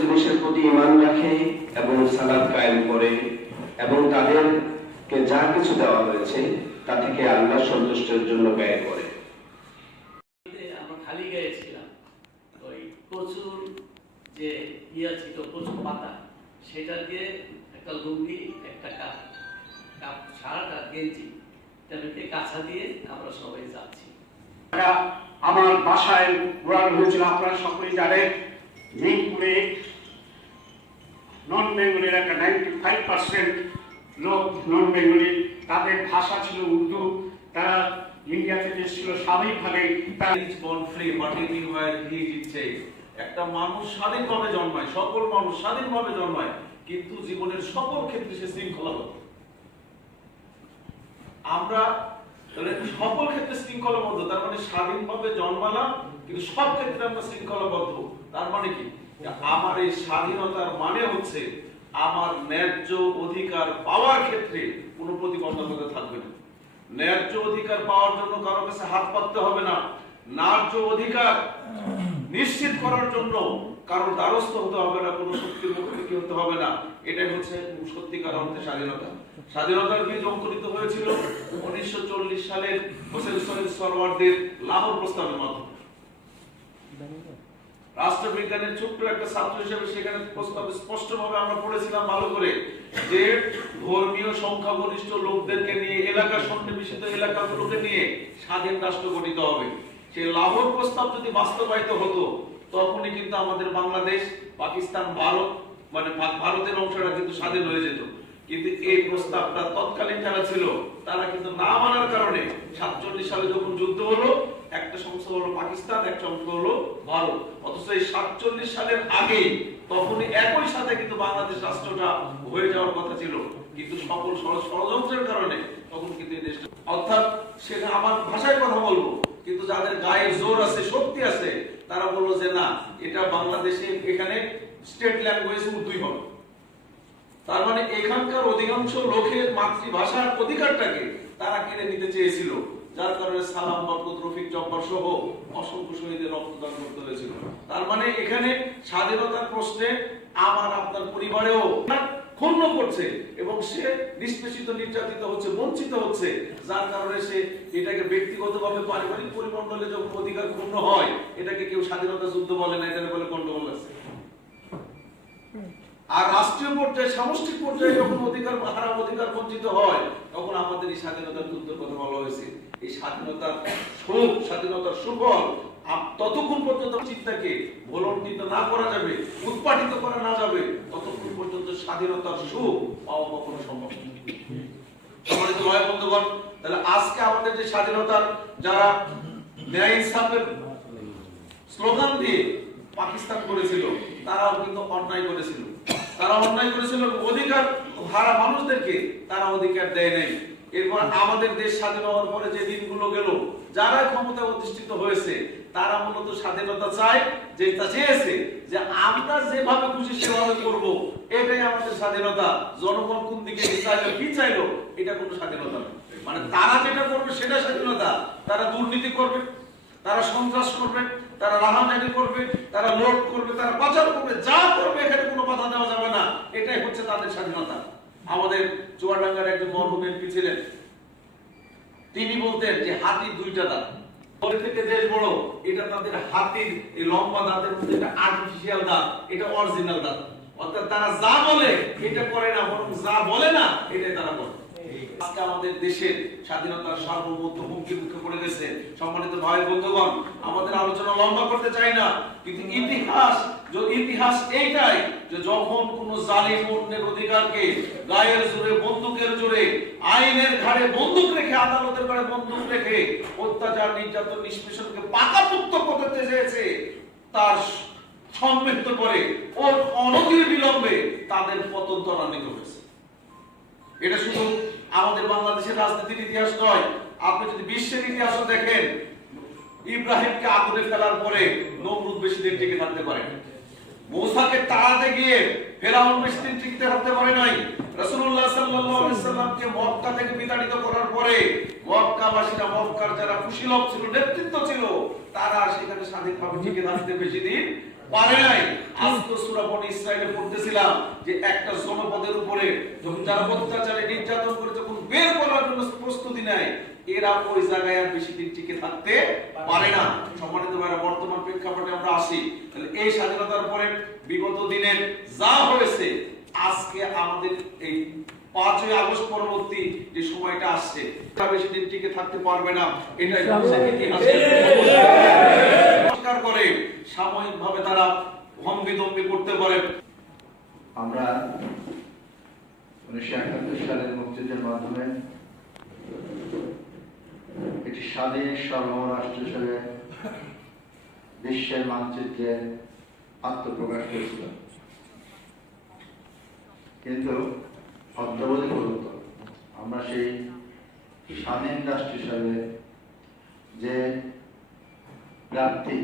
জিনিসের প্রতি ঈমান রাখে এবং সালাত কায়েম করে এবং তাদেরকে যা কিছু দেওয়া হয়েছে তা থেকে আল্লাহ সন্তুষ্টের জন্য ব্যয় করে। আমরা খালি গায়ে ছিলাম, ওই প্রচুর যে ইয়া ছিল, প্রচুর পাতা, সেটা দিয়ে একটা লুঙ্গি, একটা কাপ শার্ট আর গেঞ্জি, তাদেরকে কাছা দিয়ে আমরা সবাই যাচ্ছি। আমার বাসায় উড়ানো হয়েছিল, আপনারা সকলেই জানেন। মিরপুরে নন বেঙ্গলির একটা 95% লোক নন বেঙ্গলি, তাদের ভাষা ছিল উর্দু। তারা ইন্ডিয়া থেকে এসেছিল স্বাভাবিকভাবে। একটা মানুষ স্বাধীনভাবে জন্মায়, সকল মানুষ স্বাধীনভাবে জন্মায়, কিন্তু জীবনের সকল ক্ষেত্রে সে শৃঙ্খলাবদ্ধ। আমরা সকল ক্ষেত্রে শৃঙ্খলাবদ্ধ, তার মানে স্বাধীনভাবে জন্মালাম কিন্তু সব ক্ষেত্রে আমরা শৃঙ্খলাবদ্ধ। তার মানে কি, আমার এই স্বাধীনতার মানে হচ্ছে আমার ন্যায্য অধিকার পাওয়ার ক্ষেত্রে কোনো প্রতিবন্ধকতা থাকবে না। ন্যায্য অধিকার পাওয়ার জন্য কারো কাছে হাত পাততে হবে না। ন্যায্য অধিকার নিশ্চিত করার জন্য কারোর দ্বারস্থ হতে হবে না, কোনো শক্তির মুখোমুখি হতে হবে না। এটাই হচ্ছে সত্যিকার অর্থে স্বাধীনতা। স্বাধীনতার বীজ অঙ্কুরিত হয়েছিল 1940 সালের হোসেন শহীদ সরওয়ারদের লাহোর প্রস্তাবের মাধ্যমে। রাষ্ট্রবিজ্ঞানের ছোট্ট একটা ছাত্র হিসেবে সেখানে প্রস্তাব স্পষ্টভাবে আমরা পড়েছিলাম ভালো করে, যে ধর্মীয় সংখ্যাগরিষ্ঠ লোকদেরকে নিয়ে, এলাকা সন্নিবেশিত এলাকাগুলোকে নিয়ে স্বাধীন রাষ্ট্র গঠিত হবে। সেই লাহোর প্রস্তাব যদি বাস্তবায়িত হতো, তখনই কিন্তু আমাদের বাংলাদেশ, পাকিস্তান, ভারত, মানে ভারতের অংশটা কিন্তু স্বাধীন হয়ে যেত। কিন্তু এই প্রস্তাবটা তৎকালীন যারা ছিল তারা কিন্তু না মানার কারণে 47 সালে যখন যুদ্ধ হলো, একটা অংশ হলো পাকিস্তান, একটা অংশ হলো ভারত। অথচ এই 47 সালের আগে তখনই একই সাথে কিন্তু বাংলাদেশ রাষ্ট্রটা হয়ে যাওয়ার কথা ছিল, কিন্তু সকল ষড়যন্ত্রের কারণে তখন কিন্তু এই দেশটা, অর্থাৎ সেটা আমার ভাষায় কথা বলবো, কিন্তু যাদের গায়ের জোর আছে, শক্তি আছে, তারা বললো যে না, এটা বাংলাদেশে এখানে স্টেট ল্যাঙ্গুয়েজ উর্দুই হবে। তার মানে এখানকার অধিকাংশ লোকের মাতৃভাষার অধিকারটাকে তারা কেড়ে নিতে চেয়েছিল, যার কারণে সালাম, বরকত, রফিক, জব্বার সহ অসংখ্য শহীদের রক্তদান করতে হয়েছিল। তার মানে এখানে স্বাধীনতার প্রশ্নে আমার আপনার পরিবারেও ক্ষুণ্ণ করছে এবং সে নিষ্পেষিত, নির্যাতিত হচ্ছে, বঞ্চিত হচ্ছে, যার কারণে সে এটাকে ব্যক্তিগতভাবে পারিবারিক পরিমণ্ডলে যখন অধিকার ক্ষুণ্ণ হয়, এটাকে কেউ স্বাধীনতা যুদ্ধ বলে না, এটাকে বলে গন্ডগোল আছে। আর রাষ্ট্রীয় পর্যায়ে, সামষ্টিক পর্যায়ে যখন অধিকার হারা, অধিকার বঞ্চিত হয়, তখন আমাদের এই স্বাধীনতার যুদ্ধের কথা বলা হয়েছে। এই স্বাধীনতার সুখ, স্বাধীনতার সুফল ততক্ষণ পর্যন্ত চিন্তাকে ভুলণ্ঠিত না করা যাবে, উৎপাটিত করা না যাবে, ততক্ষণ পর্যন্ত স্বাধীনতার সুখ পাওয়া কখনো সম্ভব নয়। সম্মানিত ভাই বন্ধুগণ, তাহলে আজকে আমাদের যে স্বাধীনতার যারা ন্যায় ইনসাফের স্লোগান দিয়ে পাকিস্তান করেছিল, তারাও কিন্তু অন্যায় করেছিল। তারা অন্যায় করেছিল, অধিকার হারা মানুষদেরকে তারা অধিকার দেয় নাই। এরপর আমাদের দেশ স্বাধীন হওয়ার পরে যে দিনগুলো গেল, যারা ক্ষমতায় অধিষ্ঠিত হয়েছে তারা মূলত স্বাধীনতা চায়, যে তা চেয়েছে যে আমরা যেভাবে খুশি সেভাবে করব, এটাই আমাদের স্বাধীনতা। জনগণ কোন দিকে চাইলো, কি চাইলো, এটা কোনো স্বাধীনতা নয়। মানে তারা যেটা করবে সেটা স্বাধীনতা। তারা দুর্নীতি করবে, তারা সন্ত্রাস করবে, তারা রাহাজানি করবে, তারা লুট করবে, তারা পাচার করবে, যা করবে এখানে কোনো বাধা দেওয়া যাবে না। এটাই হচ্ছে তাদের স্বাধীনতা। আমাদের চুয়াডাঙ্গার একজন মরহুম এমপি ছিলেন, তিনি বলতেন যে হাতির দুইটা দাঁত, বলে থেকে দেশ বড়, এটা তাদের হাতির এই লম্বা দাঁতের মধ্যে এটা আর্টিফিশিয়াল দাঁত, এটা অরিজিনাল দাঁত। অর্থাৎ তারা যা বলে এটা করে না, বরং যা বলে না এটাই তারা করে। আজকে আমাদের দেশের স্বাধীনতার সার্বভৌমত্ব হুমকির মুখে পড়ে গেছে। সম্মানিত ভাই বন্ধুগণ, আমাদের আলোচনা লম্বা করতে চাই না, কিন্তু ইতিহাস এইটাই যে যখন কোন জালিম অন্যের অধিকারকে গায়ের জোরে, বন্দুকের জোরে, আইনের ঘাড়ে বন্দুক রেখে, আদালতের ঘাড়ে বন্দুক রেখে অত্যাচার, নির্যাতন, নিষ্পেষণকে পাকাপোক্ত করতে চেয়েছে, তার সম্মৃদ্ধ করে ও অনতির বিলম্বে তাদের পতন ত্বরান্বিত হয়েছে। এটা শুধু আমাদের বাংলাদেশের রাজনীতির ইতিহাস নয়, আপনি যদি বিশ্বের ইতিহাসও দেখেন, ইব্রাহিমকে আগুনে ফেলার পরে নমরুদ বেশি দিন টিকে থাকতে পারে, মূসাকে তাড়াতে গিয়ে ফেরাউন বেশি দিন টিকে থাকতে পারে নাই, রাসূলুল্লাহ সাল্লাল্লাহু আলাইহি সাল্লামকে মক্কা থেকে বিতাড়িত করার পরে মক্কাবাসীরা, মক্কার যারা কুশীলব ছিল, নেতৃত্ব ছিল, তারা সেখানে স্বাধীনভাবে টিকে থাকতে বেশি দিন পারে নাই। আজকে সূরা বনী ইসরাঈলে পড়তেছিলাম যে একটা জনপদের উপরে যখন যারা অত্যাচারে নির্যাতন করে যখন বের করার জন্য প্রস্তুতি নেয়, এরা ওই জায়গায় আর বেশি দিন টিকে থাকতে পারে না। সম্মানিত ভাইরা, বর্তমান প্রেক্ষাপটে আমরা আসি, তাহলে এই স্বাধীনতার পরে বিগত দিনের যা হয়েছে, আজকে আমাদের এই 5ই আগস্ট পরবর্তী যে সময়টা আসছে, তা বেশি দিন টিকে থাকতে পারবে না। এটাই হচ্ছে ইতিহাসের সংস্কার করে সাময়িকভাবে তারা হম্বিতম্বি করতে পারে। আমরা 1971 সালের মুক্তিযুদ্ধের মাধ্যমে একটি স্বাধীন সার্বভৌম রাষ্ট্র হিসেবে বিশ্বের মানচিত্রে আত্মপ্রকাশ করেছিল, কিন্তু অদ্যাবধি পর্যন্ত আমরা সেই স্বাধীন রাষ্ট্র হিসাবে যে প্রাপ্তি